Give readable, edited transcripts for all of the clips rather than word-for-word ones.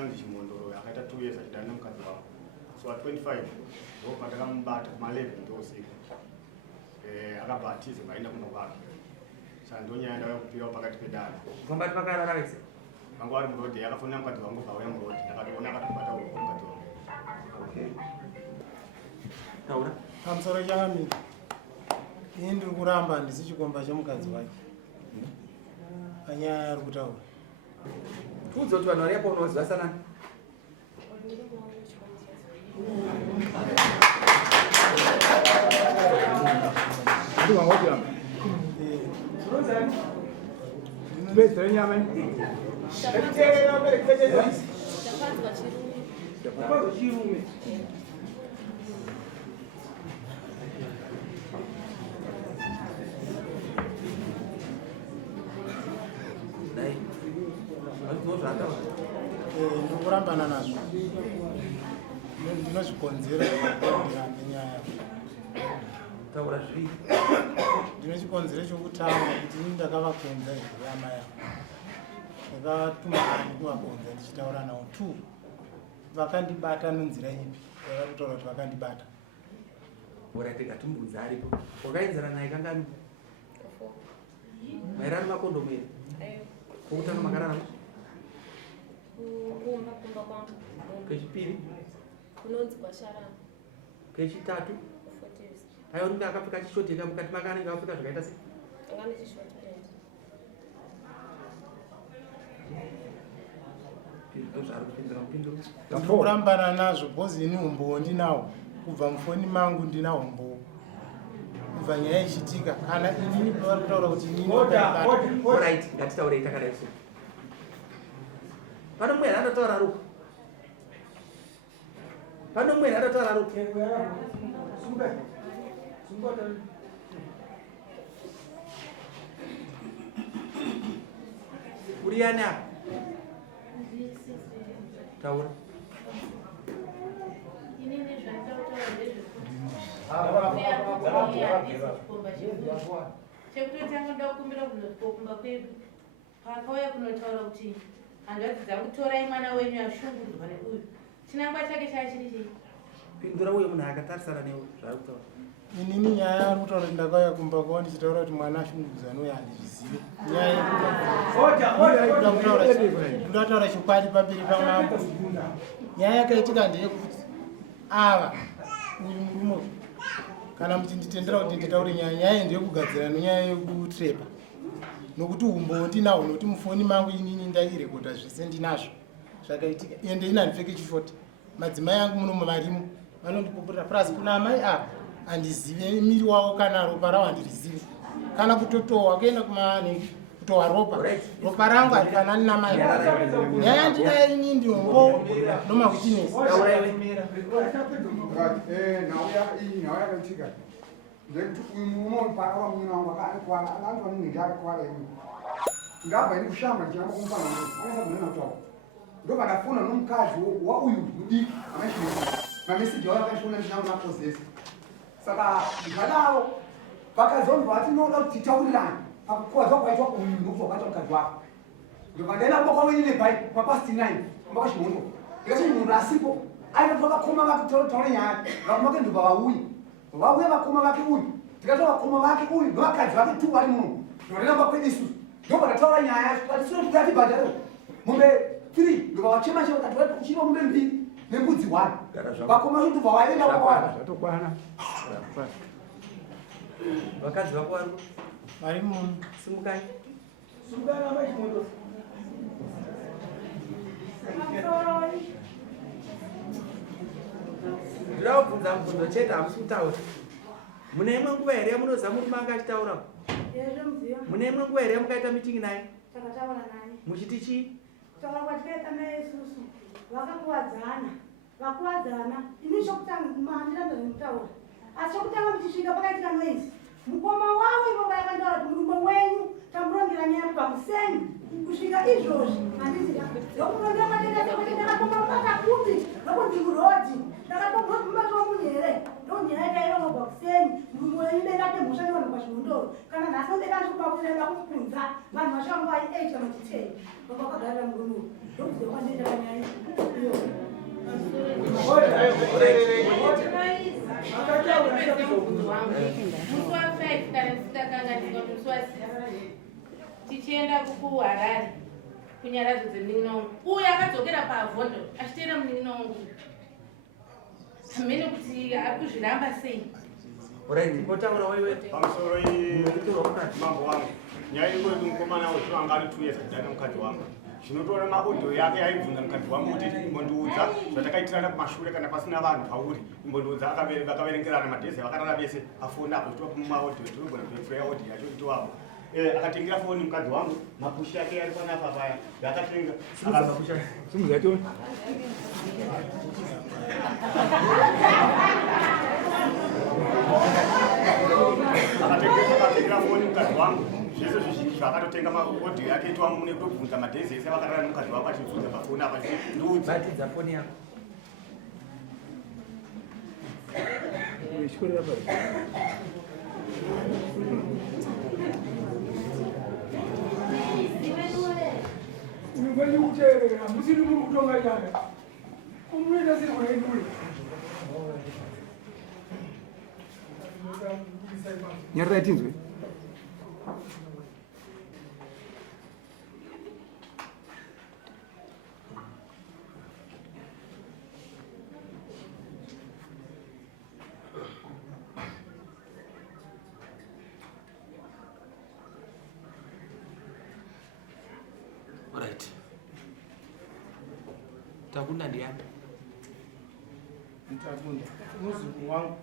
Anzi Chimondo, akaita 2 years achidana nomukadzi wako. So at 25, ndopata kamubata kuma 11 ndosika. Akabhatiza vaenda kunobaka. Sandonyaya ndakakupiwa pakati pedano. Kombati pakarara vese. Vangu vari murodi akafonera mukadzi wangu kauya murodi. Ndakatoona akatobata uko mukadzi wangu. Okay. Taura. Pamusoro chamira. Ini ndiri kuramba handisi chikomba chemukadzi wake. Panyaya ari kutaura. Kuudza kuti vanhu vari apo unoziva sanani. Ndikurambana nazvo. Ndinozvikonzera nenyaya. Taura zvii. Ndinochikonzero chokutanga kuti ini ndakavakonza hama yavo. Ndakatumana kuvakonza ndichitaura navo. 2. Vakandibata nenzira ipi? Vakatotaura kuti vakandibata. Bora tikatimbudza aripo. Wakaenzana naye kangani? Maerano MaKondomu ere? Kokutanga makarara? Kumba kwangu. Kechipiri? Kunonzi kwasharana. Kechitatu? 40 years. Hayo ringa akapfeka chishoti mukati makanenge akapfeka zvakaita sei? Angane chishoti pant. Ndikurambana nazvo bhozi ini umbowo ndinawo. Kubva mufoni mangu ndinawo umbowo. Kubva nyaya ichitika kana inini vari kutaura kuti inini. Alright, ngatitaurei takadai so. Pano mumwe anotaura ruko. Pano mumwe anotaura ruko. Uriani apa? Taura. Inini zvanditaura chekutotanga ndakumbira kunokumba kwedu pakauya kunotaura kuti hanzvadzi dzangu torai mwana wenyu ashungurwa neuyu chinangwa chake chachiri chii Pindura uye munhu akatarisana newe zvari kutaura. Inini nyaya ari kutaura kuti ndakauya kumba kwavo ndichitaura kuti mwana ashungurwa neuyu handizvizive. Nyaya yekuda kutaura ndataura chikwadi pamberi pamambo. Nyaya yakaitika ndeyekuti ava uyu murume kana muchinditendera kuti nditaure nyaya ndeyekugadzira nenyaya yekutrepa. Nokuti umbowo ndinawo nokuti mufoni mangu inini ndairekota zvese ndinazvo zvakaitika ende ina ndipfeke chishoti. Madzimai angu munomo varimo vanondipupurira plus kuna amai ava handizive miri wavo kana ropa ravo handirizive. Kana kutotohwa kuenda kumanenge kutohwa ropa rangu harifanani namai. Nyaya ndinayo inini ndiumbowo nomawitness. Ngaba ini kushamba njalo kumfana angaza kunena kutoka ndo bakafuna nomkazi wa uyu mudiki amashini na message wala kashona njalo na process saka ngalawo bakazomba ati no la titawulana akukwaza kwaitwa uyu ndo kwaitwa mkazi wako ndo bandela boko wenile bai kwa past 9 mpaka shimundo ikashi mundu asipo aina toka kuma bakutole nyanya ngakumake ndo bawuyi bakuma baki uyu tikatoka kuma baki uyu ndo akazi wake tu bali muno ndo lenda bakwedisu ndo bakatola nyanya sio tukati badalo mumbe 3 ndo bawachema chema katwa kuchima mumbe 2 nembudzi 1 bakuma zvintu vawaenda kwa zvatokwana Vakadzi vako vari vari muno. Simukai. amashimondo Ndira kubvunza mubvunzo chete hamusi kutaura. Mune imwe nguva here yamunoziva murume anga achitaura? Mune imwe nguva here yamukaita mitingi naye? Takataura naye. Muchiti chii? Taura kwatikaita naye isusu. Vakuwadzana. Ini chokutanga handira ndinokutaura. Asi chokutanga muchisvika pakaitika noise. Mukoma wavo ivo vakantaura kuti murume wenyu tamurongera nyaya pamuseni. Kusvika izvozvi handiziva. Ndokurondera matenda kuti ndakatombabata kuti ndokundikurodi. Ndakatomboti mubatwa munhu here. Ndonyaya yairongwa kuseni. Murume wenyu ndengate mhosva nevanhu pachimundoro. Kana nhasi ndekandikubakuenda kukunza vanhu vashangu vai 8 kana kuti 10. Vakagara murume. Ndokuziva kwandiita nyaya. tichienda kuHarare kunyaradzo dzemunin'inongo uye akadzokera paBonde achiteera munin'inongo hamene kuti akuzviramba sei. pamusoro mambo wangu nyaya yekuti mukomana wezvino anga ari 2 years kudana mukadzi wangu zvinotora maaudio yake yaibvunza mukadzi wangu kuti imbondiudza zvatakaitirana kumashure kana pasina vanhu pauri imbondiudza vakaverengerana madhezi vakarara vese pafoni apo tova mumaaudio tinogona kuepfuya audio yacho itovapo akatengera foni mukadzi wangu mapushi yake ari panapa paya yakatenga akatengera foni mukadzi wangu zvese zvizhinji zvakatotenga maaudio yake itowamune kutobvunza madhezi ese vakarara nomukadzi wako achibvunza pafoni apa ndiudza foni yako Unukuterera musiri muri kutonga cyane umwenda siri kurengure nyarra tinzwe right takunda ndiani Nitakunda muzukuru wangu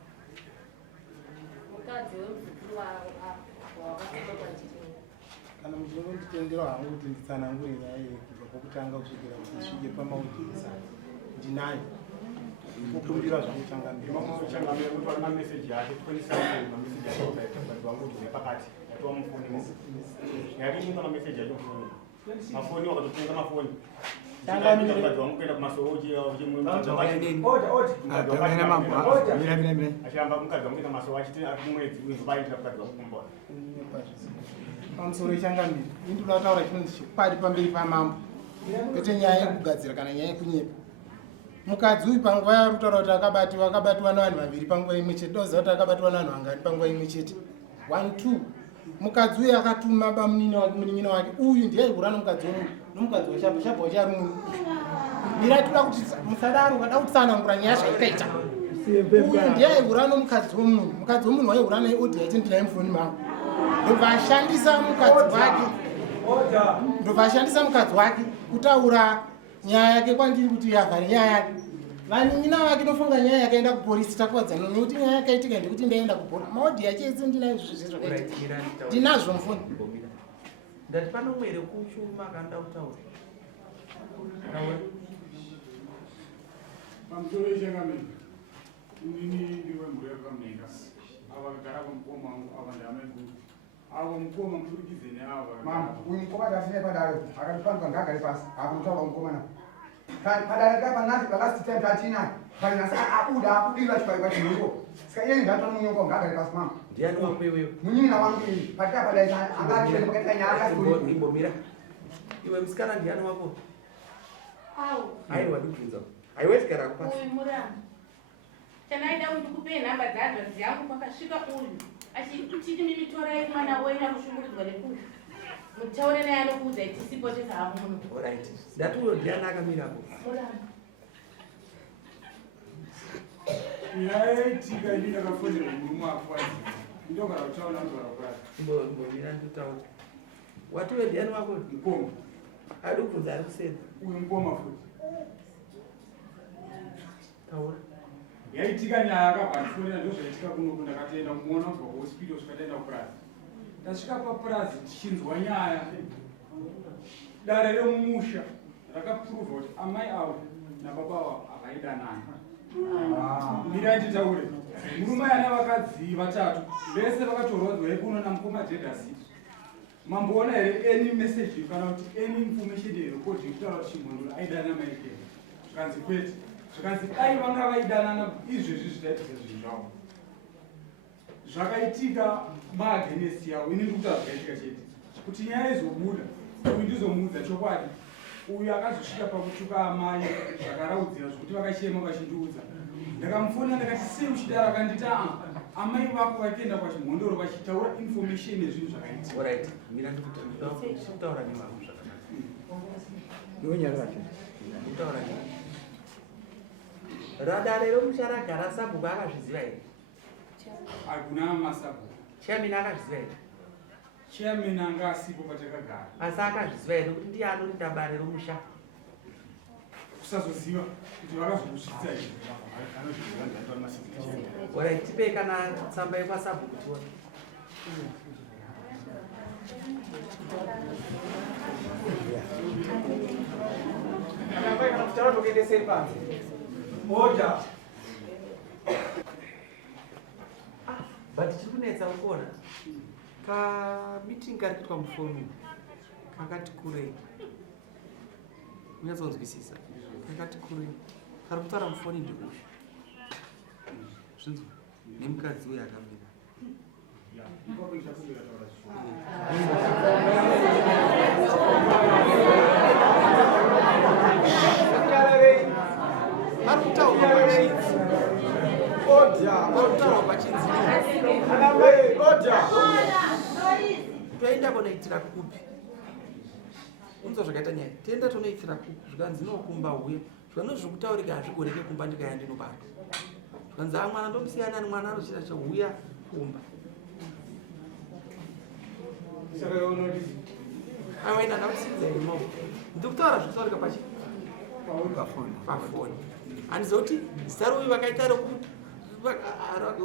kana muchingo nditendera hangu kuti nditsanangure nyaya kubva kwokutanga kusvikira kuti isvike pamaudhisa ndinayo kukumbira zvauchangamira kuti vari mameseji yake 27 mameseji yake mukadzi wangu kuti nepakati yatova mufoni yakichinga mameseji yacho mufoni mafoni wakatotenga mafoni mukadzi wangu kuenda kumasoro achiramba mukadzi wangu kuenda masoro achiti ari kumwedzi uzovaitira mukadzi wangu kumba pamusoro ichangamira indinoda kutaura chinhu chikwadi pamberi pamambo kwete nyaya yekugadzira kana nyaya yekunyepa mukadzi uyu panguva yarutaura kuti akabatwa nevanhu vaviri panguva imwe chete doziva kuti akabatwa nevanhu vangani panguva imwe chete 1 2 mukadzi uyu akatuma bamunin'ina wake uyu ndiye aihura nomukadzi womunhu nomukadzi weshabho shabho wachari munhu miratoda kuti musadaro ukada kutsanangura nyaya zvaikaita uyu ndiye aihura nomukadzi womunhu mukadzi womunhu waihura naye odi yaiti ndinai mufoni mavo ndobva ashandisa mukadzi wake kutaura nyaya yake kwandiri kuti yavhare nyaya yake vanin'ina vake nofunga nyaya yakaenda kupolisi takuwadzana nokuti nyaya yakaitika ndekuti ndaenda kupolisi maodhi yachese ndinaizvo zvese zvakaitika ndinazvo mufoni ndati pano mwere kuchuma akanda kutaura pamusoro ichangamira inini ndiwe mhuri yakamhenga ava kagara pamukoma wangu ava ndameguru ava mukoma mudurikize neava uyu mukoma tasine padaro akatipanuka ngagare pasi akamutaura mukomana padare kapanasi palast time tatina parinasi abuda akudira chipaikwa chinongo saka iyeni ndatona munyongo ngagare pasi mama ndiani wako iweyo munyina wangu iyi patika padai angaachende pakaita nyaya akasuri imbomira iwe musikana ndiani wako Au. aiwa ndikubvunza aiwetikara kupasi Uyu muramba. Chanaida kuti kupe nhamba dzaadhazi yangu pakasvika uyu. Achiti mimi torai mwana wenyu akushungurudzwa nekuti. Mutaure naye anokuudza kuti tisipo tesahamu munhu. Alright. Ndati uyo ndiani akamirapo. Muramba. yaitika ini ndakafonera murume akwazi ndogara kutaura mugara kwazi Mbomira nditaura. Watiwe ndiani wako? mukoma Ari kubvunza ari kuseri. uyu mukoma futi Taura. yaitika nyaya akabva ndifonera ndozvaitika kunoku ndakatoenda kumuona kubva kuhospital svika kupurazi ndasvika papurazi tichinzwa nyaya dare remumusha rakapruvha kuti amai avo nababa avo havaidanana mirai titaure murume yana vakadzi vatatu vese vakatorodzwa ikuno namukoma jedasi mamboona here any message kana kuti any information yerekodi kutaura kuti chimhondoro aidanana maike zvikanzi kwete zvikanzi dai vanga vaidanana izvezvi zvitaitika zvinhu zvavo zvakaitika maagenesi yavo ini ndikuti hazvaitika chete kuti nyaya izobuda uyu ndizomuudza chokwadi uyu akazosvika pakutuka amai zvakaraudzira zvokuti vakachema vachindiudza. Ndakamufona ndakati sei uchidaro, akandita amai vako vachienda pachimhondoro vachitaura information yezvinhu zvakaitika. Alright, mira ndikutaura nemamwe zvakanaka. Iwe nyara racho. Ndikutaura nemamwe. Radare romusha ragara sabhuku akazviziva here? Hakuna masabhuku. Chairman akazviziva here? Chairman anga asipo patakagara. Asi akazviziva here kuti ndiye anorinda bare romusha? Kusazoziva kuti vakazozvitsitsa here. Alright, tipe kana tsamba yepasabhuku tione. Kana kutaura tokuendesei panze. Order. But tiri kunetsa kuona ka meeting kari kuitwa mufoni kakati kurei, unyatsonzwisisa, kakati kurei, kari kutaura mufoni ndikusha zvinzwa nemukadzi uyo akamira. Vari kutaura pachinzi toenda kunoitira kupi? Unzwa zvakaita nyaya, toenda tonoitira kupi? Zvikanzi nokumba uye zvikanzi zvokutaurika hazvigoreke kumba ndikaya ndinobata. Zvikanzi mwana ndomusiyana nemwana anochita chahuya kumba. Awaina ndakusinza imo. Ndikutaura zvokutaurika pachi? Pafoni. Handiziva kuti zita rouyu vakaita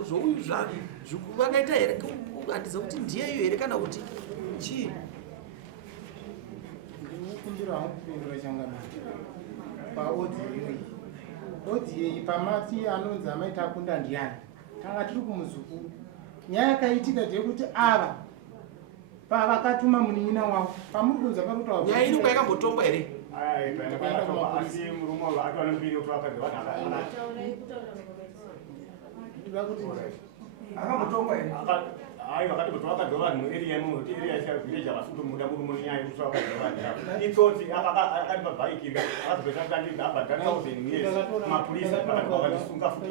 zvouyu vakaita here, handiziva kuti ndiyeyo here kana kuti chii. Ndinokumbira hangu kupindura changamati paodzi iyoyi. Odzi iyi pamati anonzi amaita akunda ndiani. Tanga tiri kumuzukuru. Nyaya yakaitika ndeyekuti ava pavakatuma munin'ina wavo pamuri kunza parikutaura. Nyaya ino kwayakambotomba here? Asi murume wavo atovanembiri kuti vakadzi vanhu akamutonga here. Hayi vakati kuti vakadzi vanhu muarea imo kuti area village havasikutomuda murume nenyaya yekuti vakadzi vanhu itsotsi akati pabhaiki akazopesa kuti andinda abhadhara 1000 years mapurisa pakati vakatisunga futi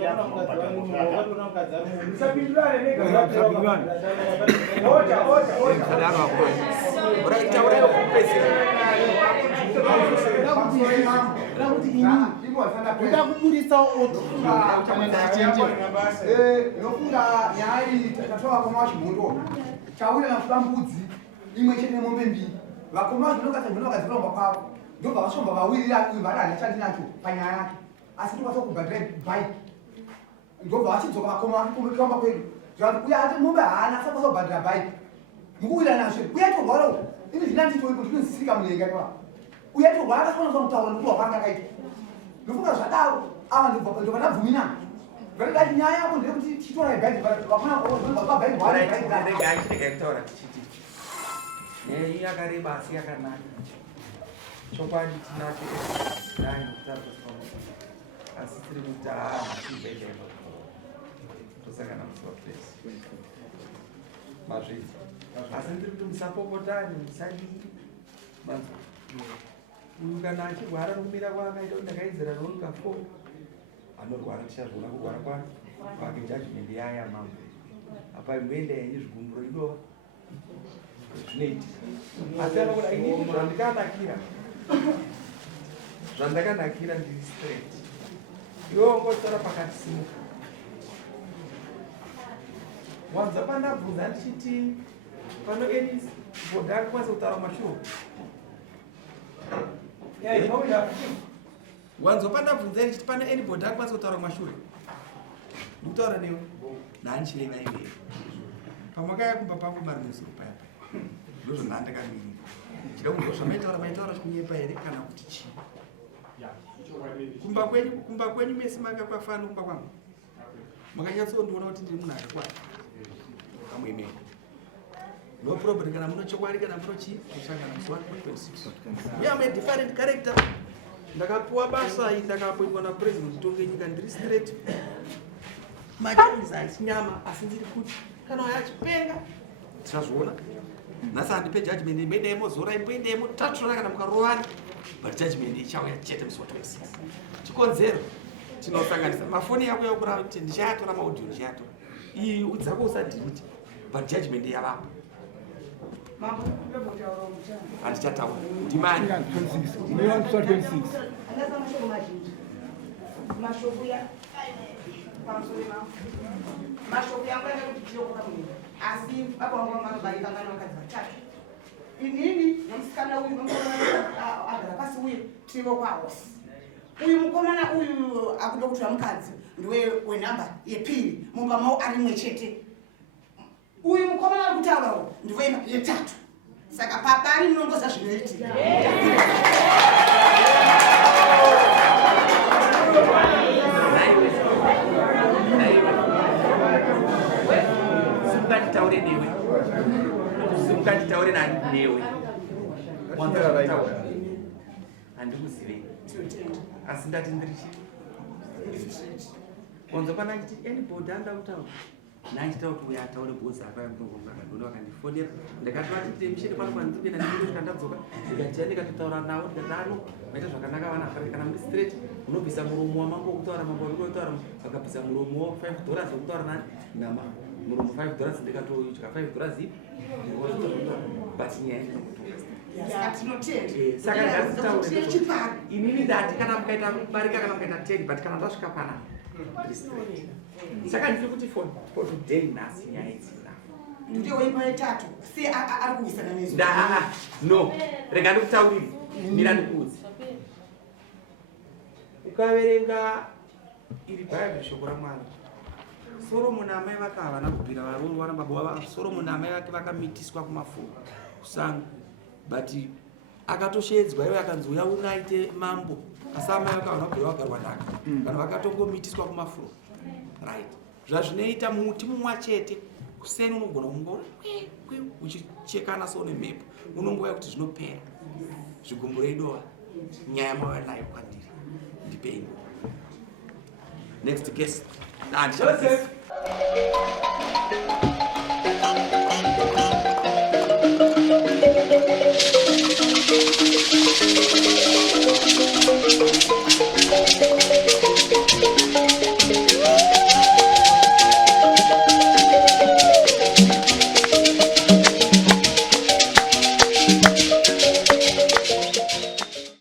Kuda kuburisa oti nofunga nyaya iyi tatoa vakoma vachimhondo chauya nafuta mbudzi imwe chete nemombe mbiri. Vakoma vakadziromba kwavo ndobva vasvomba vawirira uyu vari handichandi nacho panyaya yake, asi tokatokubhadhira bhaiki ndobva vachidzoka vakoma vakikomba kwedu zvati uya ati mombe haana sakazobhadhira bhaiki mukuwira nazve uya torwara ini zvinanditoiko ndinozisika munyenga ipa uya torwara akafanira kutaura nekuwa kwanga akaita ndofunga zvadaro ava ndobva ndabvumina vakati nyaya yako ndeyekuti chitora ibhaiki kutaura tichiti nyaya iyi yakareba asi yakanaka. Chokwadi tinacho kutaura asi tiri kuti haazvibhedhlepa tosangana musapuresi mazvidzi asi ndiri kuti musapopotani musadii manzwa uyu kana achirwara nokumira kwaakaita kuti ndakaidzira rouni Ka4 anorwara tichazviona kurwara kwano pake judgment yaya mambo apa imboenda yenye zvigumburo idova zvinoiti asi anokuda inini zvandakanakira ndiri straight iwe wangotora pakati simuka wanza pandabvunza ndichiti pano eni bhodha akakwanisa kutaura kumashure wanzo pandabvunza ndichiti pano eni bhodha akakwanisa kutaura kumashure ndikutaura newe ndanchireva iveyo pamakaya kumba pangu mari nezuro payapa ndozvo ndandakamiri chida kunzwa zvamaitaura chikunyepa here kana kuti chii kumba kwenyu mese makakwafana kumba kwangu makanyatsondiona kuti ndiri munhu akakwana kamwemeko no problem kana muno chokwadi kana muno chii kusangana musi 1.26 uye ame different character ndakapiwa basa iri ndakapoitwa napresident tonge nyika ndiri straight machinzi achinyama asi ndiri kuti kana yachipenga tichazviona nhasi handipe judgment imboendai mozora imboendai motatura kana mukarovana but judgment ichauya chete musi wa26. Chikonzero chinosanganisa mafoni yako yakura kuti ndichayatora maaudio ndichayatora iyi udzako usadiriti but judgment yavapo handichataura ndimani mashoko yangu kuti chiyoko kamwe asi baba wangu vanobarika ngana vakadzi vatatu inini nomusikana uyu agara pasi uye tirivo kwahosi uyu mukomana uyu akuda kutora mukadzi ndiwe wenhamba yepiri mumba mavo ari mwe chete uyu mukomana ari kutaurawo ndiwe yetatu saka pabari munongoza zvinoitika simukanditaure newe simukanditaure newe handikuzivei asi ndati ndirichi wanza pana chiti anybody anda kutaura nachitaura kuti uya ataure bhozi akayamugomba akagona vakandifonera ndakatovatitire mishini pano pandipinda ndikusvika ndadzoka ndikatiya ndikatotaura navo ndikati ano maita zvakanaka vana kana muri straight unobvisa muromo wamambo wokutaura mambo wekutaura vakabvisa muromo wo $5 wokutaura nani nama muromo $5 ndikatoitya $5 ipi but nyaya saka ndazitaura inini ndati kana mukaita kubarika kana mukaita 10 but kana ndasvika pana saka ndiri kuti for today nhasi nyaya idzina ndiye weipa yetatu si ari kuwisana nezvo no rega ndikutauriri mira ndikuudzi ukaverenga iri bhaibheri shoko ramwari Soromoni amai vake havana kubvira varongwa nababa vavo Soromoni amai vake vakamitiswa kumafuro kusango but akatoshedzwa iwe akanzi uya unaite mambo asi amai vake havana kubvira vagarwa nhaka vanhu vakatongomitiswa kumafuro right zvazvinoita muti mumwe chete kuseni unogona kungora uchichekana so nemhepo unongoya kuti zvinopera zvigumburei dova nyaya mavanayo kwandiri ndipei next case Joseph